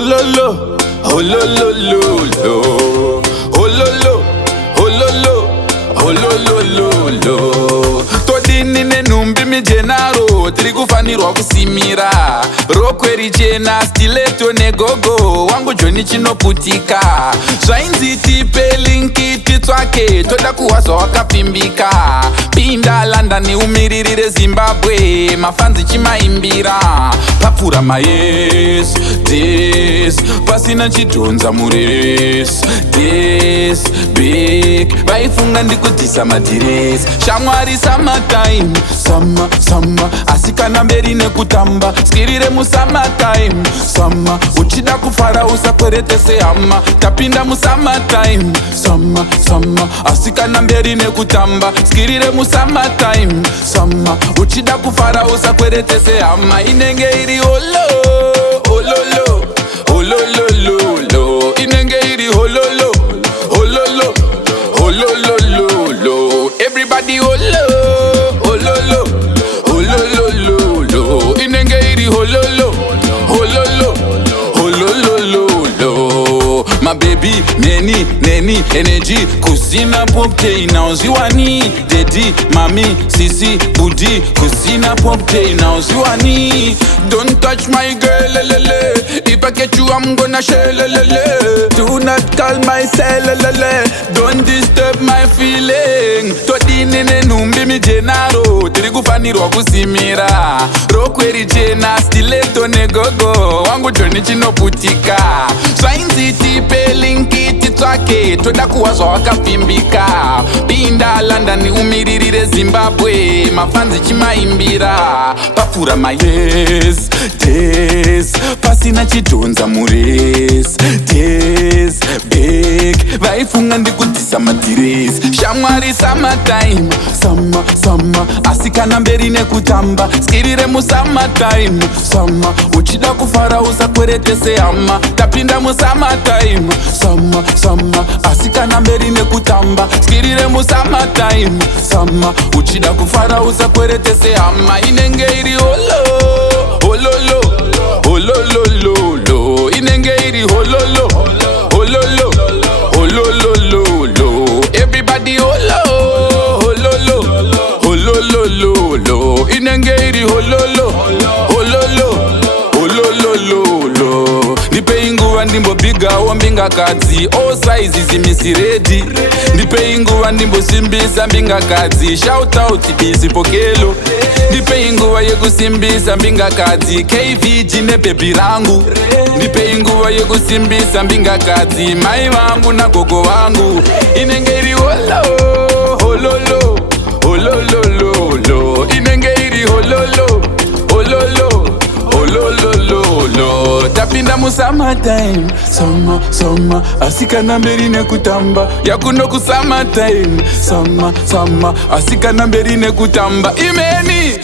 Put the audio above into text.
hololo, hololololo, hololo, hololo, hololololo. Todini nenumbi mijenaro, tiri kufanirwa kusimira. Rokwe richena, stiletto negogo, wangu joni chinoputika. Zvainzi tipe linki titswake, toda kuwazwa wakapimbika. Pinda London umiririre Zimbabwe, mafanzi chimaimbira. Papura mayes, this, pasina chidonza mures. This, big, vaifunga ndikutisa madires. Shamwari summertime, summer, summer. Asikana mberi nekutamba, skirire mu summertime. Summer, uchida kufara usakwerete se hama. Tapinda mu summertime, summer, summer. Asikana mberi nekutamba, skirire mu summertime. Summer, uchida kufara usakwerete se hama. Inenge iri holo, hololo, hololololo. Inenge iri hololo, hololo, hololololo. Everybody holo, hololo, hololololo. Inenge iri hololo, hololo, hololololo. My baby, neni, energy. Kusina popte na uziwani. Daddy, mami, sisi, budi. Kusina popte na uziwani. Don't touch my girl, lelele. If I get you, I'm gonna share, lelele. Do not call my cell, lelele. Don't disturb my feeling. Todini nenumbi mijenaro, tiri kufanirwa kusimira. Rokwe richena, stiletto negogo, wangu joni chinoputika. Zvainzi tipe linki titswake, toda kuwazwa wakapimbika. Pinda London umiririre Zimbabwe, mafanzi chimaimbira. Papura mayes, this, pasina chidonza mures. This, big, vaifunga ndikutisa madires. Shamwari summertime, summer, summer. Asikana mberi nekutamba, skirire mu summertime. Summer, uchida kufara usakwerete se hama. Tapinda mu summertime, summer, summer. Asikana mberi nekutamba, skirire mu summertime. Summer, uchida kufara usakwerete se hama. Inenge iri holo, hololo, hololololo. Inenge iri hololo, hololo, hololololo. Everybody holo, hololo, hololololo. Inenge iri hololo, hololo, hololololo. Nipe inguva ndimbo biga wambinga kadzi. All sizes imisi ready. Nipe inguva ndimbo simbisa mbinga kadzi. Shout out busy pokelo. Nipe inguva yekusimbisa mbinga kadzi. KVG ne baby rangu. Nipe inguva yekusimbisa mbinga kadzi. Mai vangu na gogo vangu. Inenge iri holo, hololo, hololololo. Inenge iri hololo, hololo, hololololo. Tapinda mu summertime, summer, summer. Asikana mberi nekutamba, yakuno ku summertime. Summer, summer. Asikana mberi nekutamba. Imeni